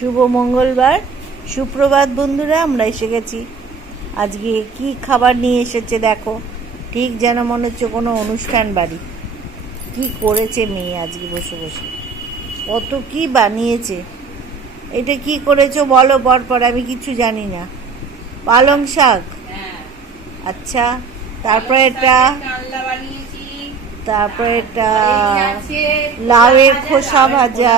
শুভ মঙ্গলবার। সুপ্রভাত বন্ধুরা আমরা এসে গেছি। আজকে কি খাবার নিয়ে এসেছে দেখো। ঠিক যেন মনে হচ্ছে কোনো অনুষ্ঠান বাড়ি। কি করেছে মেয়ে আজকে বসে বসে? কত কি বানিয়েছে? এটা কি করেছ বলো পরপর আমি কিছু জানি না। পালং শাক? আচ্ছা তারপরে এটা তারপরে এটা লাউয়ের খোসা ভাজা।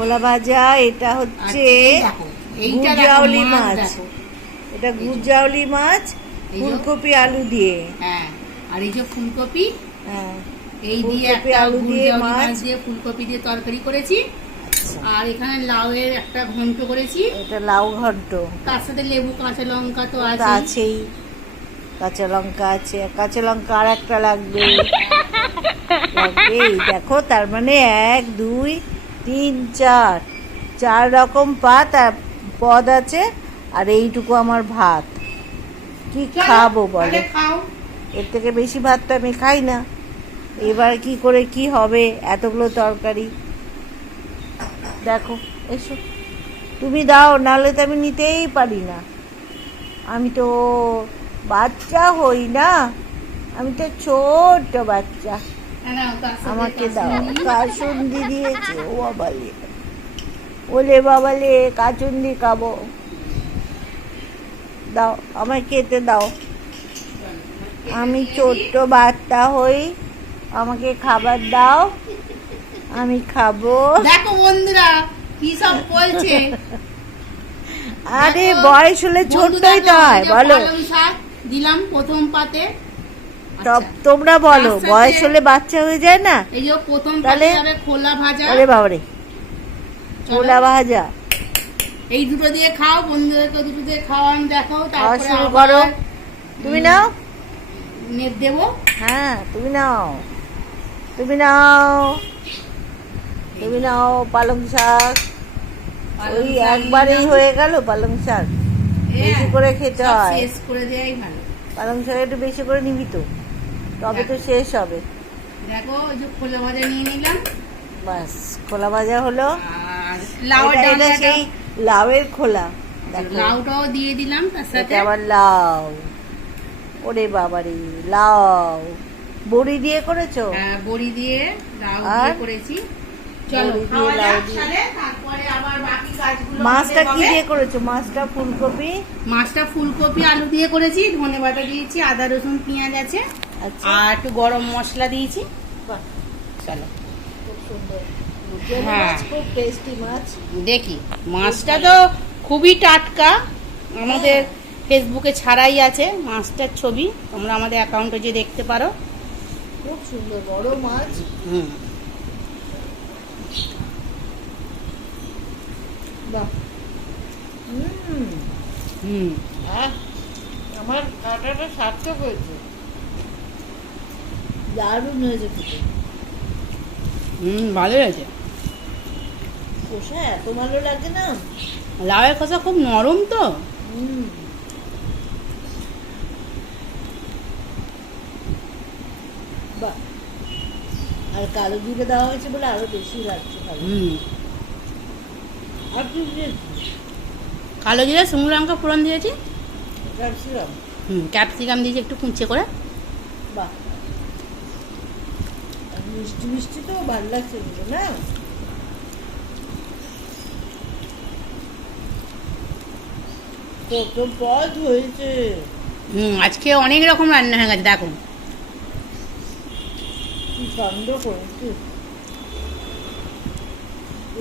খোলা ভাজা এটা হচ্ছে গুজাউলি মাছ এটা গুজাউলি মাছ ফুলকপি আলু দিয়ে। হ্যাঁ আর এই যে ফুলকপি হ্যাঁ এই দিয়ে একটা আলু দিয়ে মাছ। দিয়ে ফুলকপি দিয়ে তরকারি করেছি। আচ্ছা। আর এখানে লাউয়ের একটা ঘন্ট করেছি। এটা লাউ ঘন্ট। তার সাথে লেবু কাঁচা লঙ্কা তো তা আছে আছেই। কাঁচা লঙ্কা আছে। কাঁচা লঙ্কা আর একটা লাগবে। লাগবে দেখো তার মানে এক দুই তিন চার। চার রকম পাত আর পদ আছে আর এইটুকু আমার ভাত। কি খাব বলে? এর থেকে বেশি ভাত তো আমি খাই না। এবার কি করে কি হবে এতগুলো তরকারি? দেখো এসো। তুমি দাও নাহলে তো আমি নিতেই পারি না। আমি তো বাচ্চা হই না। আমি তো ছোট্ট বাচ্চা। আমাকে দাও। কাসুন্দি। দিয়েছে ও বাবালে। ওলে বাবালে কাচুন্দি খাব। দাও আমায় খেতে দাও। আমি ছোট্ট বাচ্চা হই আমাকে খাবার দাও আমি খাব। দেখো বন্ধুরা কি সব বলছে। আরে বয়স হলে ছোট্টই তো হয় বলো। দিলাম প্রথম পাতে। তোমরা বলো বয়স হলে বাচ্চা হয়ে যায় না? এই যে প্রথম তাহলে- খোলা ভাজা। আরে বাবারে চলো। ভাজা। এই দুটো দিয়ে খাও বন্ধুদেরকে দুটো দিয়ে খাওয়ান তারপরে শুরু করো। তুমি নাও। নেট দেবো? হ্যাঁ তুমি নাও। তুমি নাও। তুমি নাও পালং শাক। ওই একবারেই হয়ে গেল পালং শাক। বেশি হ্যাঁ, করে খেতে হয়। করে দেওয়াই ভালো। পালং শাক একটু বেশি করে নিবি তো। তবে তো শেষ হবে। দেখো যে খোলা ভাজা নিয়ে নিলাম। বাস খোলা ভাজা হলো। ডাঁটাটা। সেই লাউয়ের খোলা। দেখো। লাউটাও দিয়ে দিলাম তার সাথে। আবার লাউ। ওরে বাবারে লাউ। বড়ি দিয়ে করেছ? হ্যাঁ, বড়ি দিয়ে লাউ? দিয়ে করেছি। মাছটা কি দিয়ে করেছ? মাছটা ফুলকপি? মাছটা ফুলকপি আলু দিয়ে করেছি ধনে বাটা দিয়েছি আদা রসুন পেঁয়াজ আছে। আর একটু গরম মশলা দিয়েছি। চলো। হ্যাঁ। মাছ খুব টেস্টি মাছ। দেখি মাছটা তো খুবই টাটকা। আমাদের ফেসবুকে ছাড়াই আছে মাছটার ছবি। তোমরা আমাদের অ্যাকাউন্টে যে দেখতে পারো। খুব সুন্দর বড় মাছ। হুম। হুম। আমার কাটাটা সার্থক হয়েছে। দারুণ হয়েছে খেতে। হুম ভালো হয়েছে। কষা এত ভালো লাগে না? লাউয়ের খোসা খুব নরম তো। হুম। বাহ। আর কালো জিরে দেওয়া হয়েছে বলে আরও বেশি লাগছে ভালো। হুম। আর কি কালো জিরে শুকনো লঙ্কা ফোড়ন দিয়েছি। ক্যাপসিকাম। হুম ক্যাপসিকাম দিয়েছি একটু কুঁচে করে। বাহ। মিষ্টি মিষ্টি তো ভালো লাগছে না? কত পদ হয়েছে। হুম আজকে অনেক রকম রান্না হয়ে গেছে দেখো। কাণ্ড করেছে।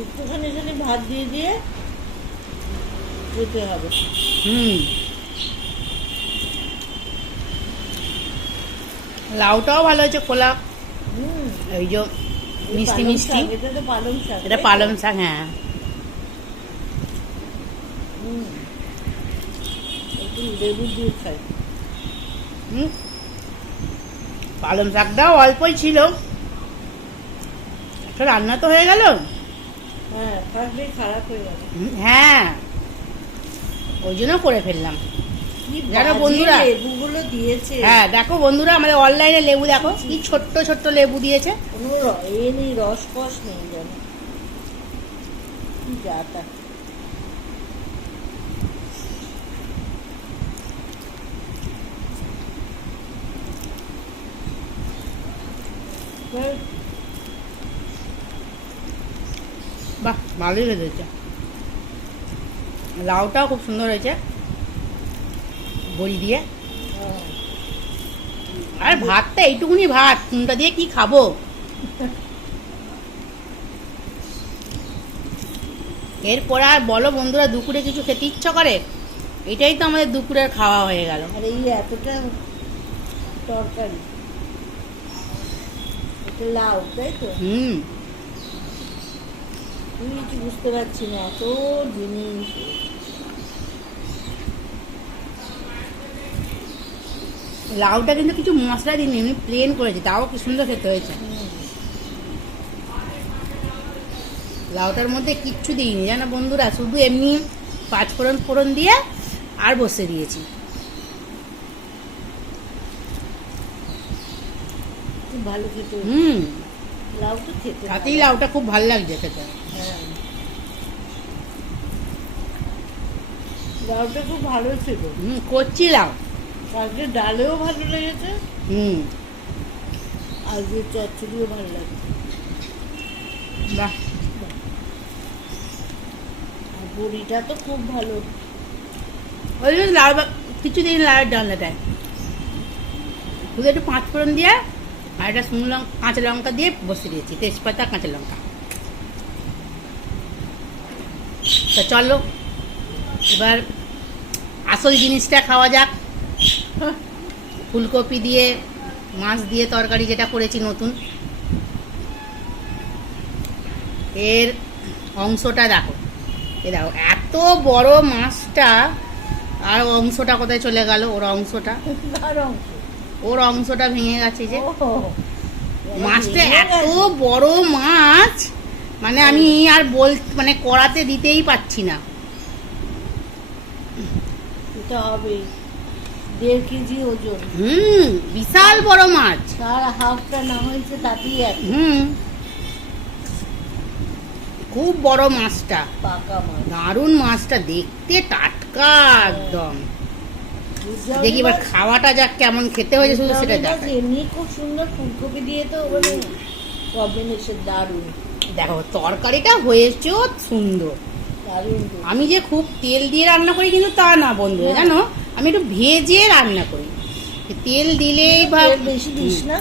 একটুখানি খালি ভাত দিয়ে দিয়ে যেতে হবে। হুম। লাউটাও ভালো হয়েছে খোলা। এই যে মিষ্টি পালং মিষ্টি। এটা পালং শাক হ্যাঁ। পালং শাকটাও অল্পই ছিল। একটা রান্না তো হয়ে গেল। হ্যাঁ হয়ে হ্যাঁ। ওই জন্য করে ফেললাম। কি বন্ধুরা? লেবুগুলো দিয়েছে। হ্যাঁ দেখো বন্ধুরা আমাদের অনলাইনে লেবু দেখো কি ছোট্ট ছোট্ট লেবু দিয়েছে। কোনো এ নেই রস কস নেই যেন। কি যা বাহ ভালোই হয়েছে। লাউটাও খুব সুন্দর হয়েছে। বড়ি দিয়ে। আর ভাতটা এইটুকুনি ভাত কোনটা দিয়ে কি খাব? এরপর আর বলো বন্ধুরা দুপুরে কিছু খেতে ইচ্ছা করে? এটাই তো আমাদের দুপুরের খাওয়া হয়ে গেল। আর এই এতটা তরকারি। লাউ তাই তো? হুম। আমি কিছু বুঝতে পারছি না এত জিনিস। লাউটা কিন্তু কিছু মশলা দিইনি এমনি প্লেন করেছি তাও কি সুন্দর খেতে হয়েছে। লাউটার মধ্যে কিচ্ছু দিইনি জানো বন্ধুরা শুধু এমনি পাঁচ ফোড়ন ফোড়ন দিয়ে আর বসে দিয়েছি। ভালো খেতে হুম। লাউ তো খেতে তাতেই লাউটা খুব ভালো লাগছে খেতে। হ্যাঁ। লাউটা খুব ভালো ছিল। হুম করছি লাউ। আজকে ডালেও ভালো লেগেছে। হুম। আজকে চচ্চড়িও ভালো লাগছে। বাহ। আর বড়িটা তো খুব ভালো। ওই জন্য লাউ বা- কিছু দিন লাউয়ের ডালনাটায় শুধু একটু পাঁচ ফোড়ন দিয়ে আর একটা শুকনো লঙ্কা কাঁচা লঙ্কা দিয়ে বসে দিয়েছি তেজপাতা কাঁচা লঙ্কা। তা চলো এবার আসল জিনিসটা খাওয়া যাক। ফুলকপি দিয়ে মাছ দিয়ে তরকারি যেটা করেছি নতুন। এর অংশটা দেখো। এ দেখো এত বড় মাছটা আর অংশটা কোথায় চলে গেল? ওর অংশটা। ওর অংশটা ভেঙে গেছে যে। মাছটা এত বড় মাছ মানে আমি আর বল মানে কড়াতে দিতেই পাচ্ছি না। হবে দেড় কেজি ওজন। হুম বিশাল বড় মাছ। তার হাফটা না হয়েছে তাতেই এক। হুম। খুব বড় মাছটা। পাকা মাছ। দারুণ মাছটা দেখতে টাটকা একদম। দেখি এবার খাওয়াটা যাক কেমন খেতে হয়েছে শুধু সেটা দেখাই। এমনি খুব সুন্দর ফুলকপি দিয়ে তো মানে কম্বিনেশন দারুণ। দেখো তরকারিটা হয়েছেও সুন্দর। দারুণ আমি যে খুব তেল দিয়ে রান্না করি কিন্তু তা না বন্ধু হ্যাঁ। জানো? আমি একটু ভেজে রান্না করি। তেল দিলেই বা তেল বেশি দিস না।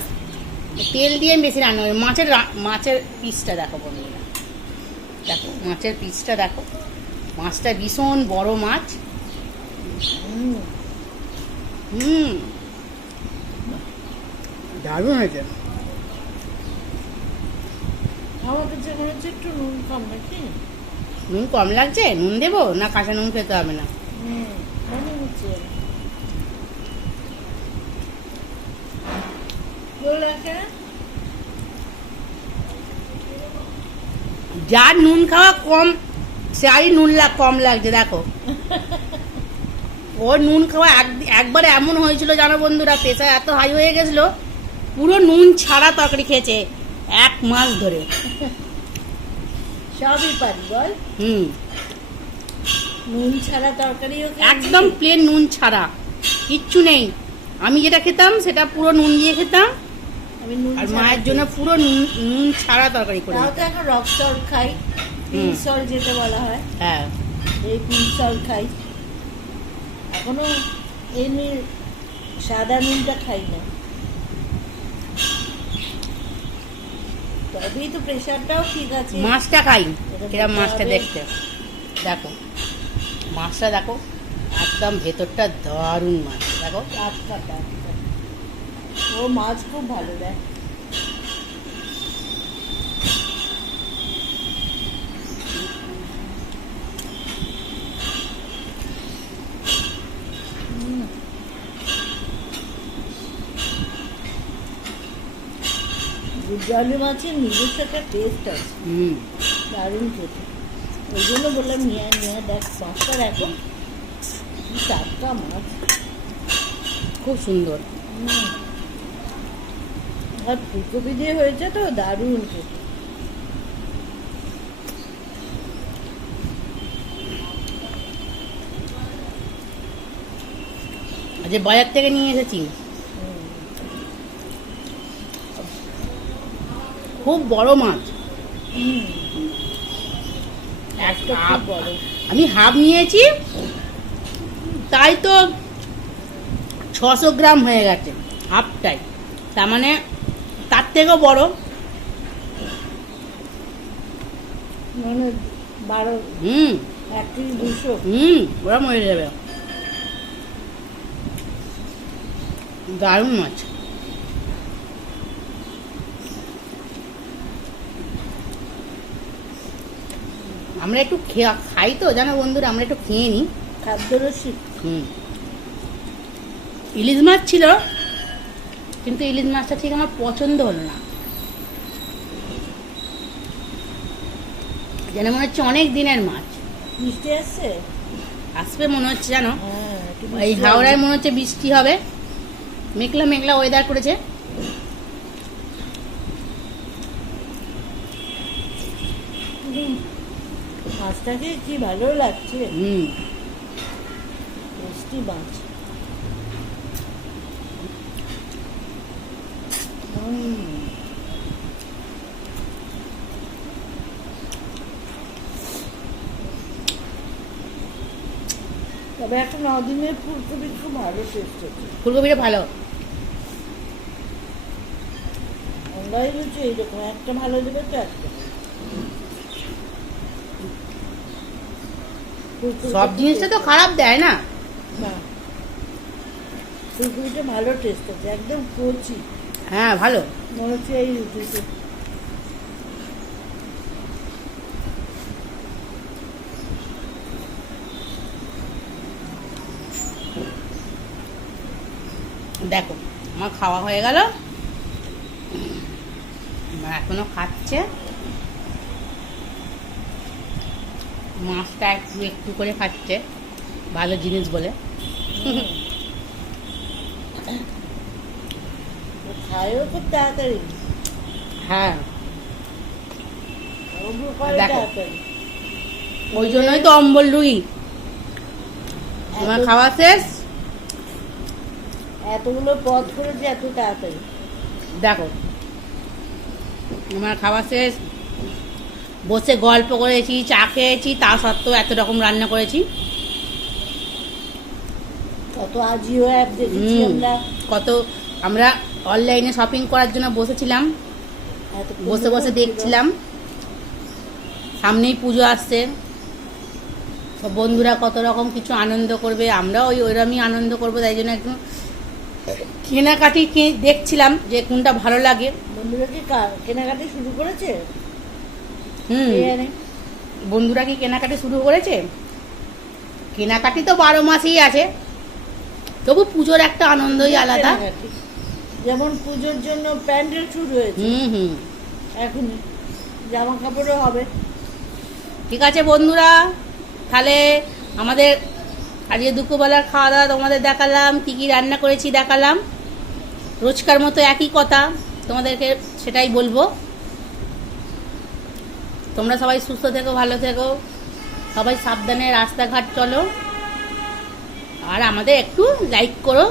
তেল দিয়ে আমি বেশি রান্না করি। মাছের মাছের পিসটা দেখো বন্ধুরা। দেখো মাছের পিসটা দেখো। মাছটা ভীষণ বড় মাছ। হুম, হুম। দারুণ হয়েছে। আমার কাছে মনে হচ্ছে একটু নুন কম নাকি? নুন কম লাগছে? নুন দেবো? না কাঁচা নুন খেতে হবে না। হুম, যার নুন খাওয়া কম সেই নুন লাগ কম লাগছে দেখো। ওর নুন খাওয়া একবার এমন হয়েছিল জানো বন্ধুরা পেশা এত হাই হয়ে গেছিল পুরো নুন ছাড়া তরকারি খেয়েছে এক মাস ধরে। সবই পারি বল। হুম। নুন ছাড়া তরকারিও একদম প্লেন নুন ছাড়া। কিচ্ছু নেই। আমি যেটা খেতাম সেটা পুরো নুন দিয়ে খেতাম। আমি নুন আর মায়ের জন্য পুরো নুন নুন ছাড়া তরকারি করে তাও তো এখন রক সল্ট খাই। পিঙ্ক সল্ট যেটা বলা হয়। হ্যাঁ। এই পিঙ্ক সল্ট খাই। এখনও এমনি সাদা নুনটা খাই না। তবেই তো প্রেশারটাও ঠিক আছে। মাছটা খাই। কিরম মাছটা দেখতে। দেখো। মাছটা দেখো একদম ভেতরটা দারুণ মাছ দেখো। টাটকা টাটকা ও মাছ খুব ভালো দেয়। গুজরালি মাছের নিজস্ব একটা টেস্ট আছে। হুম। দারুণ খেতে। ওই জন্য বললাম নিয়ে নিয়ে দেখ মাছটা এখন চারটা মাছ। খুব সুন্দর। আর ফুলকপি দিয়ে হয়েছে তো দারুণ খেতে যে বাজার থেকে নিয়ে এসেছি। খুব বড় মাছ। আমি হাফ নিয়েছি তাই তো ছশো গ্রাম হয়ে গেছে হাফটাই। তার মানে তার থেকেও বড়। মানে বারো হুম। একত্রিশ দুশো। হুম ওরা মরে যাবে। দারুণ মাছ। আমরা একটু খাই তো জানো বন্ধুরা আমরা একটু খেয়ে নিই। হুম। ইলিশ মাছ ছিল কিন্তু ইলিশ মাছটা ঠিক আমার পছন্দ হলো না। যেন মনে হচ্ছে অনেক দিনের মাছ। মিষ্টি আসছে? আসবে মনে হচ্ছে জানো? হ্যাঁ এই হাওড়ায় মনে হচ্ছে বৃষ্টি হবে। মেঘলা মেঘলা ওয়েদার করেছে হুম। মাছটাকে কি ভালো লাগছে? হুম। মিষ্টি মাছ। তবে একটা নদিনের ফুলকপি খুব ভালো টেস্ট হচ্ছে। ফুলকপিটা ভালো। আমরাই বলছি এইরকম একটা ভালো দেবে তো একটা সব জিনিসটা তো খারাপ দেয় না। ভালো টেস্ট আছে একদম কচি। হ্যাঁ ভালো। মনে হচ্ছে এই রুটিতে। দেখো আমার খাওয়া হয়ে গেল। এখনও খাচ্ছে। মাছটা একটু একটু করে খাচ্ছে। ভালো জিনিস বলে। খায়ও খুব তাড়াতাড়ি। হ্যাঁ। ওই জন্যই তো অম্বল রুই। আমার খাওয়া শেষ? এতগুলো পদ করেছে এত তাড়াতাড়ি। দেখো। আমার খাওয়া শেষ? বসে গল্প করেছি চা খেয়েছি তা সত্ত্বেও এত রকম রান্না করেছি। কত আজিও অ্যাপ দেখেছি আমরা। কত আমরা অনলাইনে শপিং করার জন্য বসেছিলাম। বসে বসে দেখছিলাম। সামনেই পুজো আসছে। সব বন্ধুরা কত রকম কিছু আনন্দ করবে আমরাও ওই ওইরকমই আনন্দ করব তাই জন্য একটু কেনাকাটি কি- দেখছিলাম যে কোনটা ভালো লাগে। বন্ধুরা কি কেনাকাটি শুরু করেছে? হুম। বন্ধুরা কি কেনাকাটি শুরু করেছে? কেনাকাটি তো বারো মাসেই আছে। তবু পুজোর একটা আনন্দই আলাদা। যেমন পুজোর জন্য প্যান্ডেল শুরু হয়েছে। হুম হুম। এখনই জামা কাপড়ও হবে। ঠিক আছে বন্ধুরা তাহলে আমাদের আজকে দুপুরবেলার খাওয়া দাওয়া তোমাদের দেখালাম কী কী রান্না করেছি দেখালাম। রোজকার মতো একই কথা তোমাদেরকে সেটাই বলব। তোমরা সবাই সুস্থ থেকো ভালো থেকো। সবাই সাবধানে রাস্তাঘাট চলো। আর আমাদের একটু লাইক করো।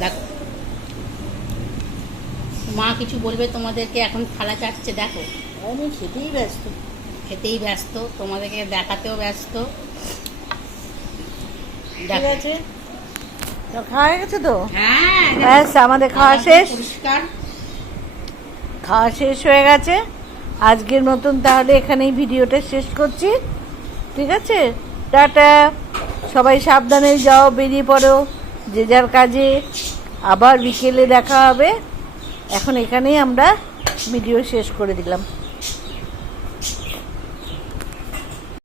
দেখো। মা কিছু বলবে তোমাদেরকে? এখন থালা চাটছে দেখো। আমি সেটাই ব্যস্ত। খেতেই ব্যস্ত। তোমাদেরকে দেখাতেও ব্যস্ত। ঠিক আছে। তো খাওয়া গেছে তো? হ্যাঁ আমাদের খাওয়া শেষ। পরিষ্কার। খাওয়া শেষ হয়ে গেছে। আজকের মতন তাহলে এখানেই ভিডিওটা শেষ করছি। ঠিক আছে? টাটা। সবাই সাবধানে যাও, বেরিয়ে পড়ো। যে যার কাজে আবার বিকেলে দেখা হবে। এখন এখানেই আমরা ভিডিও শেষ করে দিলাম।